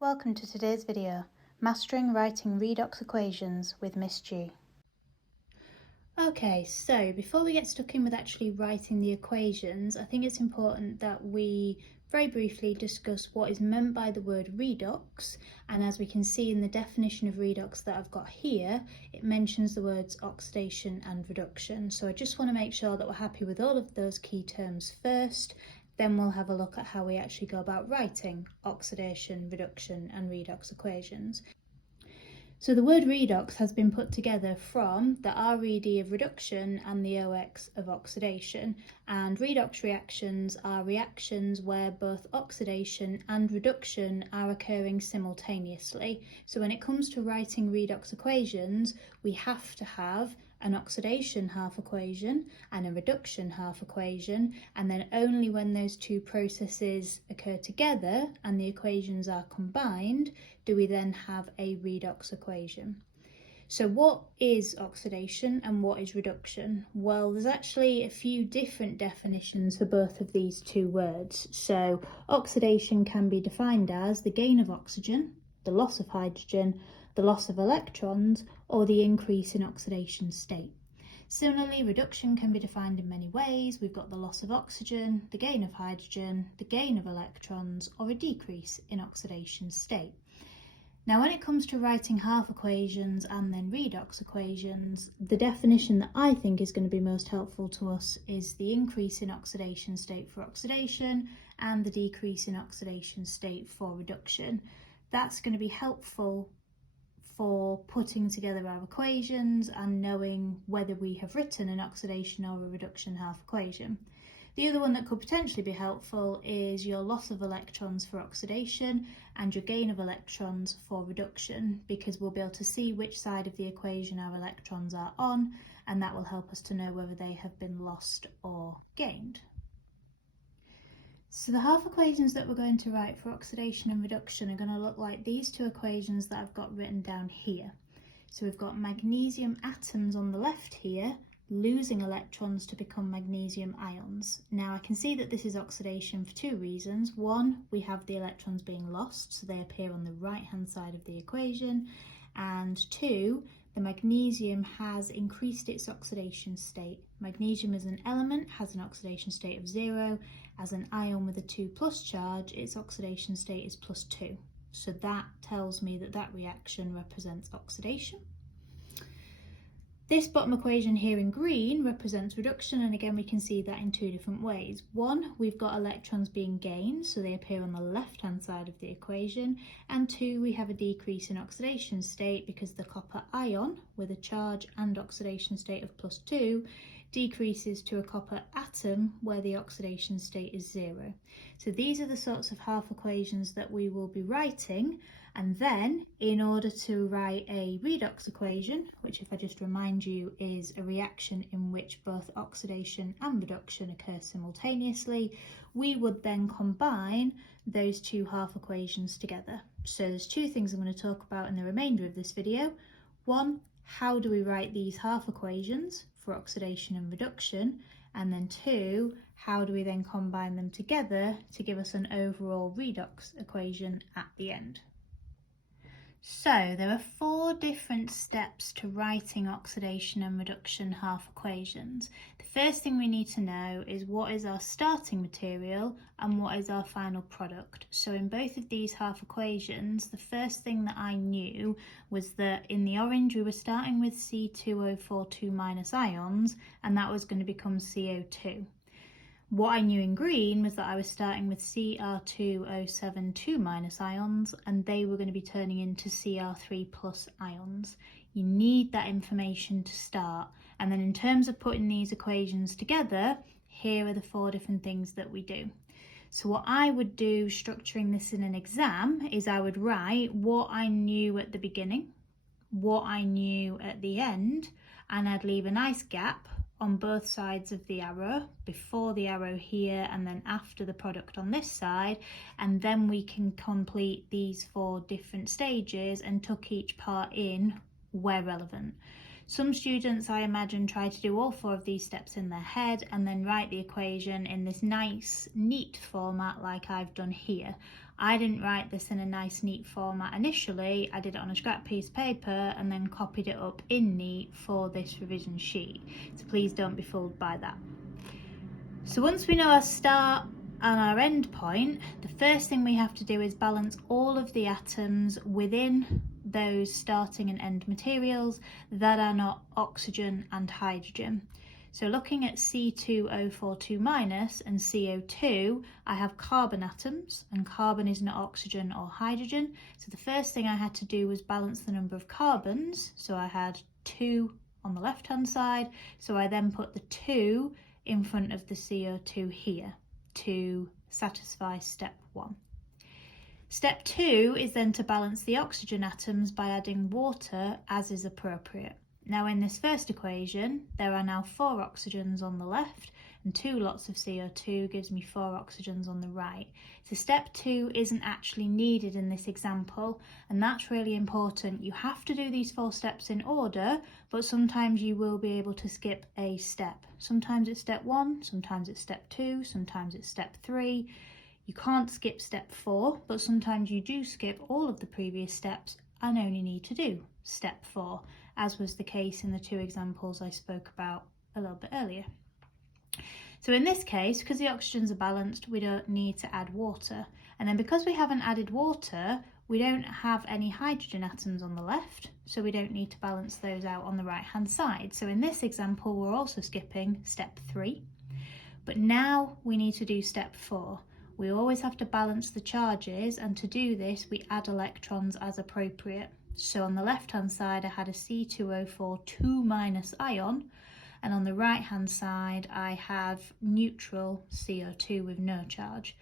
Welcome to today's video, Mastering Writing Redox Equations with Miss G. Okay, so before we get stuck in with actually writing the equations, I think it's important that we very briefly discuss what is meant by the word redox, and as we can see in the definition of redox that I've got here, it mentions the words oxidation and reduction. So I just want to make sure that we're happy with all of those key terms first. Then we'll have a look at how we actually go about writing oxidation, reduction and redox equations. So the word redox has been put together from the RED of reduction and the OX of oxidation, and redox reactions are reactions where both oxidation and reduction are occurring simultaneously. So when it comes to writing redox equations, we have to have an oxidation half equation and a reduction half equation, and then only when those two processes occur together and the equations are combined do we then have a redox equation. So what is oxidation and what is reduction? Well, there's actually a few different definitions for both of these two words. So oxidation can be defined as the gain of oxygen, the loss of hydrogen, the loss of electrons, or the increase in oxidation state. Similarly, reduction can be defined in many ways. We've got the loss of oxygen, the gain of hydrogen, the gain of electrons, or a decrease in oxidation state. Now, when it comes to writing half equations and then redox equations, the definition that I think is going to be most helpful to us is the increase in oxidation state for oxidation and the decrease in oxidation state for reduction. That's going to be helpful for putting together our equations and knowing whether we have written an oxidation or a reduction half equation. The other one that could potentially be helpful is your loss of electrons for oxidation and your gain of electrons for reduction, because we'll be able to see which side of the equation our electrons are on, and that will help us to know whether they have been lost or gained. So the half equations that we're going to write for oxidation and reduction are going to look like these two equations that I've got written down here. So we've got magnesium atoms on the left here, losing electrons to become magnesium ions. Now I can see that this is oxidation for two reasons. One, we have the electrons being lost, so they appear on the right hand side of the equation, and two, the magnesium has increased its oxidation state. Magnesium as an element has an oxidation state of 0. As an ion with a 2+ charge, its oxidation state is +2. So that tells me that that reaction represents oxidation. This bottom equation here in green represents reduction, and again we can see that in two different ways. One, we've got electrons being gained, so they appear on the left hand side of the equation, and two, we have a decrease in oxidation state because the copper ion with a charge and oxidation state of +2 decreases to a copper atom where the oxidation state is 0. So these are the sorts of half equations that we will be writing. And then, in order to write a redox equation, which if I just remind you is a reaction in which both oxidation and reduction occur simultaneously, we would then combine those two half equations together. So there's two things I'm going to talk about in the remainder of this video. One, how do we write these half equations for oxidation and reduction? And then two, how do we then combine them together to give us an overall redox equation at the end? So there are 4 different steps to writing oxidation and reduction half equations. The first thing we need to know is what is our starting material and what is our final product. So in both of these half equations, the first thing that I knew was that in the orange we were starting with C2O42- ions, and that was going to become CO2. What I knew in green was that I was starting with Cr2O72- ions, and they were going to be turning into Cr3+ ions. You need that information to start. And then in terms of putting these equations together, here are the 4 different things that we do. So what I would do structuring this in an exam is I would write what I knew at the beginning, what I knew at the end, and I'd leave a nice gap on both sides of the arrow, before the arrow here and then after the product on this side, and then we can complete these 4 different stages and tuck each part in where relevant. Some students, I imagine, try to do all 4 of these steps in their head and then write the equation in this nice, neat format like I've done here. I didn't write this in a nice neat format initially. I did it on a scrap piece of paper and then copied it up in neat for this revision sheet. So please don't be fooled by that. So once we know our start and our end point, the first thing we have to do is balance all of the atoms within those starting and end materials that are not oxygen and hydrogen. So looking at C2O42- and CO2, I have carbon atoms, and carbon is not oxygen or hydrogen. So the first thing I had to do was balance the number of carbons. So I had 2 on the left-hand side. So I then put the 2 in front of the CO2 here to satisfy step 1. Step 2 is then to balance the oxygen atoms by adding water as is appropriate. Now in this first equation, there are now 4 oxygens on the left and 2 lots of CO2 gives me 4 oxygens on the right. So step 2 isn't actually needed in this example, and that's really important. You have to do these 4 steps in order, but sometimes you will be able to skip a step. Sometimes it's step 1, sometimes it's step 2, sometimes it's step 3. You can't skip step 4, but sometimes you do skip all of the previous steps and only need to do step 4, as was the case in the 2 examples I spoke about a little bit earlier. So in this case, because the oxygens are balanced, we don't need to add water. And then because we haven't added water, we don't have any hydrogen atoms on the left, so we don't need to balance those out on the right-hand side. So in this example, we're also skipping step 3. But now we need to do step 4. We always have to balance the charges, and to do this, we add electrons as appropriate. So on the left-hand side, I had a C2O42- ion, and on the right-hand side, I have neutral CO2 with no charge.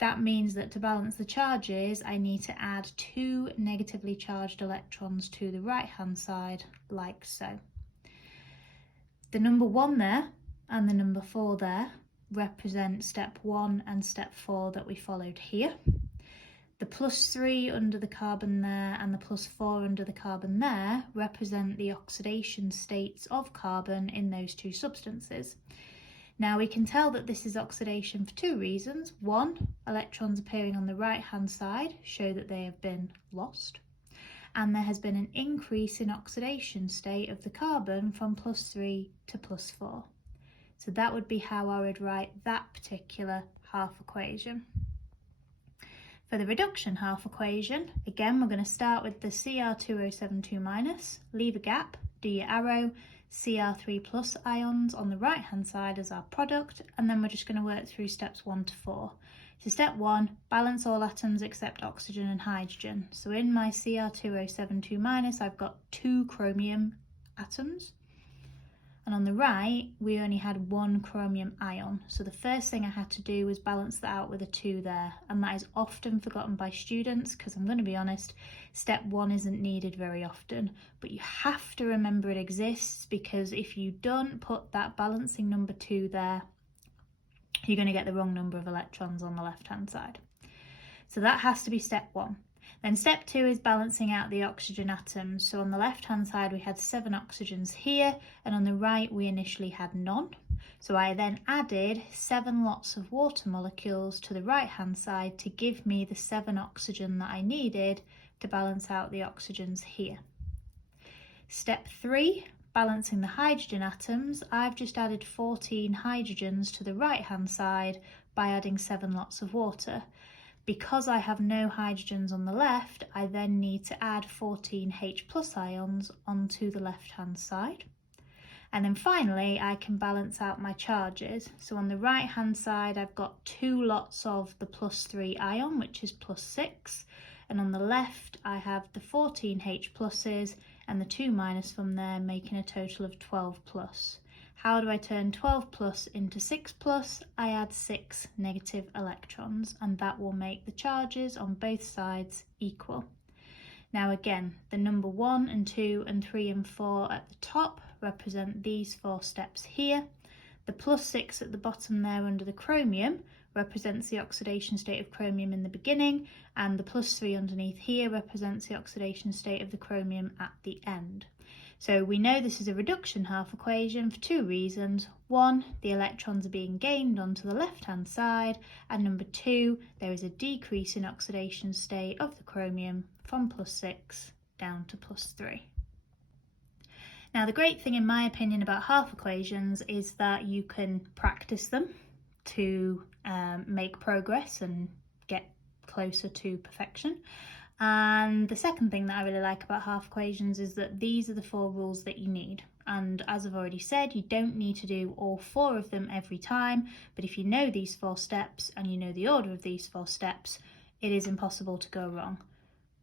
That means that to balance the charges, I need to add 2 negatively charged electrons to the right-hand side, like so. The number 1 there and the number 4 there represent step 1 and step 4 that we followed here. The +3 under the carbon there and the +4 under the carbon there represent the oxidation states of carbon in those 2 substances. Now we can tell that this is oxidation for 2 reasons. 1, electrons appearing on the right-hand side show that they have been lost, and there has been an increase in oxidation state of the carbon from +3 to +4. So that would be how I would write that particular half equation. For the reduction half equation, again, we're going to start with the Cr2O72-, leave a gap, do your arrow, Cr3+ ions on the right-hand side as our product, and then we're just going to work through steps 1 to 4. So step 1, balance all atoms except oxygen and hydrogen. So in my Cr2O72-, I've got 2 chromium atoms. And on the right, we only had 1 chromium ion. So the first thing I had to do was balance that out with a 2 there. And that is often forgotten by students because I'm going to be honest, step 1 isn't needed very often. But you have to remember it exists, because if you don't put that balancing number 2 there, you're going to get the wrong number of electrons on the left-hand side. So that has to be step 1. Then step 2 is balancing out the oxygen atoms. So on the left-hand side, we had 7 oxygens here, and on the right, we initially had none. So I then added 7 lots of water molecules to the right-hand side to give me the 7 oxygen that I needed to balance out the oxygens here. Step 3, balancing the hydrogen atoms. I've just added 14 hydrogens to the right-hand side by adding 7 lots of water. Because I have no hydrogens on the left, I then need to add 14 H+ ions onto the left-hand side. And then finally, I can balance out my charges. So on the right-hand side, I've got 2 lots of the +3 ion, which is +6. And on the left, I have the 14 H+ and the 2- from there, making a total of 12+. How do I turn 12+ into 6+? I add 6 negative electrons, and that will make the charges on both sides equal. Now again, the number 1 and 2 and 3 and 4 at the top represent these 4 steps here. The +6 at the bottom there under the chromium represents the oxidation state of chromium in the beginning, and the +3 underneath here represents the oxidation state of the chromium at the end. So we know this is a reduction half equation for two reasons. One, the electrons are being gained onto the left-hand side, and number two, there is a decrease in oxidation state of the chromium from +6 down to +3. Now, the great thing in my opinion about half equations is that you can practice them to make progress and get closer to perfection. And the second thing that I really like about half equations is that these are the 4 rules that you need. And as I've already said, you don't need to do all 4 of them every time, but if you know these 4 steps and you know the order of these 4 steps, it is impossible to go wrong.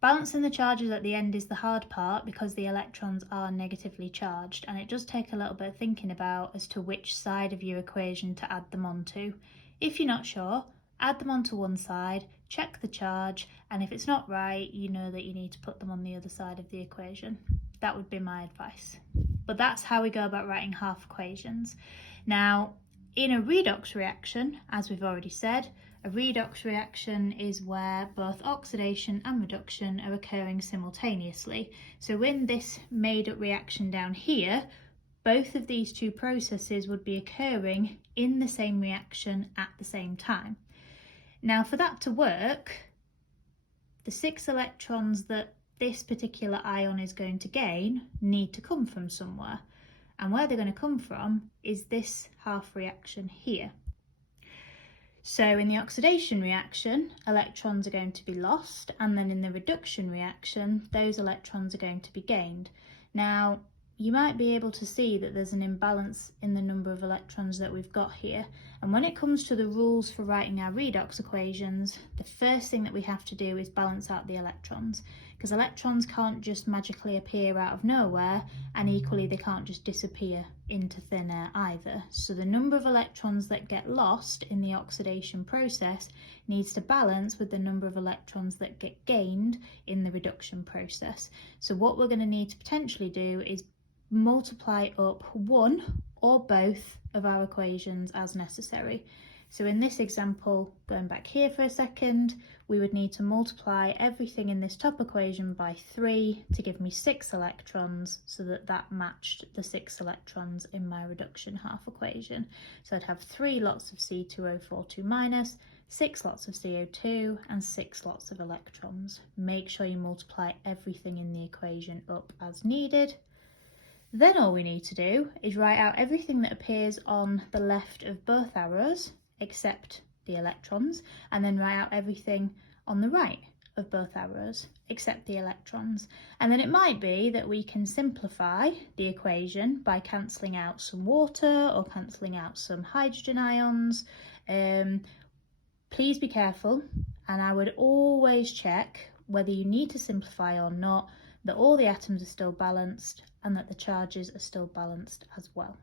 Balancing the charges at the end is the hard part because the electrons are negatively charged, and it does take a little bit of thinking about as to which side of your equation to add them onto. If you're not sure, add them onto one side, check the charge, and if it's not right, you know that you need to put them on the other side of the equation. That would be my advice. But that's how we go about writing half equations. Now, in a redox reaction, as we've already said, a redox reaction is where both oxidation and reduction are occurring simultaneously. So in this made-up reaction down here, both of these two processes would be occurring in the same reaction at the same time. Now, for that to work, the 6 electrons that this particular ion is going to gain need to come from somewhere. And where they're going to come from is this half reaction here. So in the oxidation reaction, electrons are going to be lost, and then in the reduction reaction, those electrons are going to be gained. Now, you might be able to see that there's an imbalance in the number of electrons that we've got here. And when it comes to the rules for writing our redox equations, the first thing that we have to do is balance out the electrons, because electrons can't just magically appear out of nowhere, and equally they can't just disappear into thin air either. So the number of electrons that get lost in the oxidation process needs to balance with the number of electrons that get gained in the reduction process. So what we're going to need to potentially do is multiply up one or both of our equations as necessary. So in this example, going back here for a second, we would need to multiply everything in this top equation by 3 to give me 6 electrons, so that that matched the 6 electrons in my reduction half equation. So I'd have 3 lots of C2O42-, 6 lots of CO2 and 6 lots of electrons. Make sure you multiply everything in the equation up as needed. Then all we need to do is write out everything that appears on the left of both arrows, except the electrons, and then write out everything on the right of both arrows, except the electrons. And then it might be that we can simplify the equation by cancelling out some water or cancelling out some hydrogen ions. Please be careful, and I would always check whether you need to simplify or not, that all the atoms are still balanced and that the charges are still balanced as well.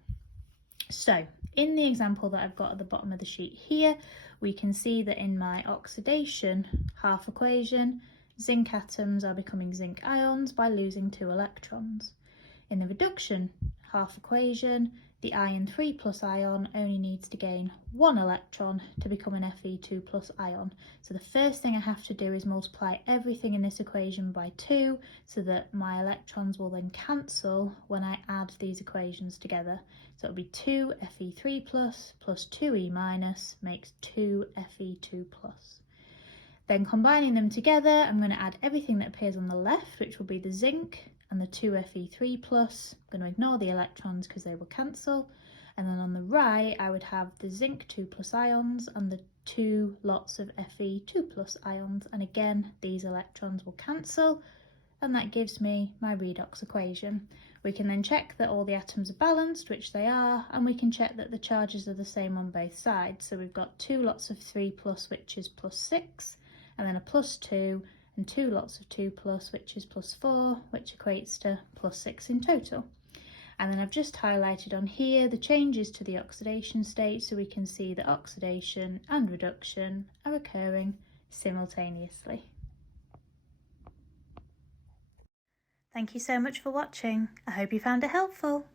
So in the example that I've got at the bottom of the sheet here, we can see that in my oxidation half equation, zinc atoms are becoming zinc ions by losing 2 electrons. In the reduction half equation, the iron 3+ ion only needs to gain 1 electron to become an Fe2+ ion. So the first thing I have to do is multiply everything in this equation by 2, so that my electrons will then cancel when I add these equations together. So it'll be 2 Fe3+ plus 2E- makes 2 Fe2+. Then combining them together, I'm going to add everything that appears on the left, which will be the zinc and the 2 Fe3+. I'm going to ignore the electrons because they will cancel. And then on the right, I would have the zinc 2+ ions and the 2 lots of Fe2+ ions. And again, these electrons will cancel, and that gives me my redox equation. We can then check that all the atoms are balanced, which they are, and we can check that the charges are the same on both sides. So we've got 2 lots of 3+, which is +6, and then a +2, and 2 lots of 2+, which is +4, which equates to +6 in total. And then I've just highlighted on here the changes to the oxidation state, so we can see that oxidation and reduction are occurring simultaneously. Thank you so much for watching. I hope you found it helpful.